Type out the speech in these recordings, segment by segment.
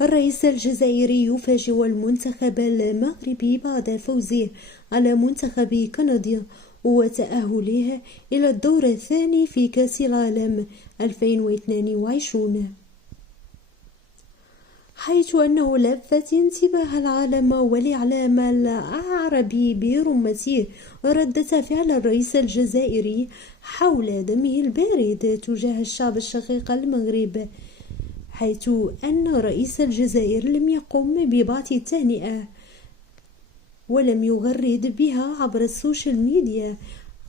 الرئيس الجزائري يفاجئ المنتخب المغربي بعد فوزه على منتخب كندا وتأهله إلى الدور الثاني في كأس العالم 2022، حيث أنه لفت انتباه العالم والإعلام العربي برمته ردة فعل الرئيس الجزائري حول دمه البارد تجاه الشعب الشقيق المغرب، حيث أن رئيس الجزائر لم يقم ببعث التهنئة ولم يغرد بها عبر السوشيال ميديا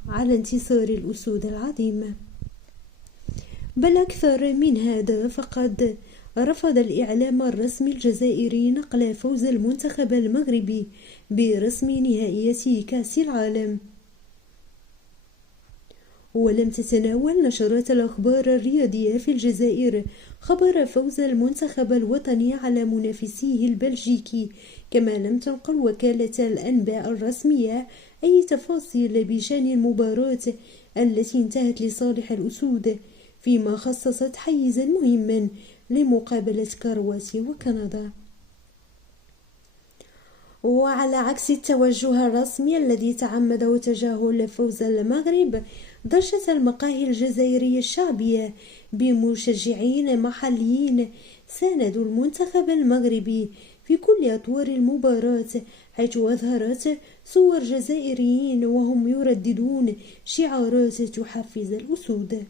على انتصار الأسود العظيم، بل أكثر من هذا، فقد رفض الإعلام الرسمي الجزائري نقل فوز المنتخب المغربي برسم نهائية كأس العالم. ولم تتناول نشرات الأخبار الرياضية في الجزائر خبر فوز المنتخب الوطني على منافسيه البلجيكي، كما لم تنقل وكالة الأنباء الرسمية أي تفاصيل بشأن المباراة التي انتهت لصالح الأسود، فيما خصصت حيزا مهما لمقابلة كرواتيا وكندا. وعلى عكس التوجه الرسمي الذي تعمد تجاهل فوز المغرب، ضجت المقاهي الجزائرية الشعبية بمشجعين محليين ساندوا المنتخب المغربي في كل أطوار المباراة، حيث أظهرت صور جزائريين وهم يرددون شعارات تحفز الأسود.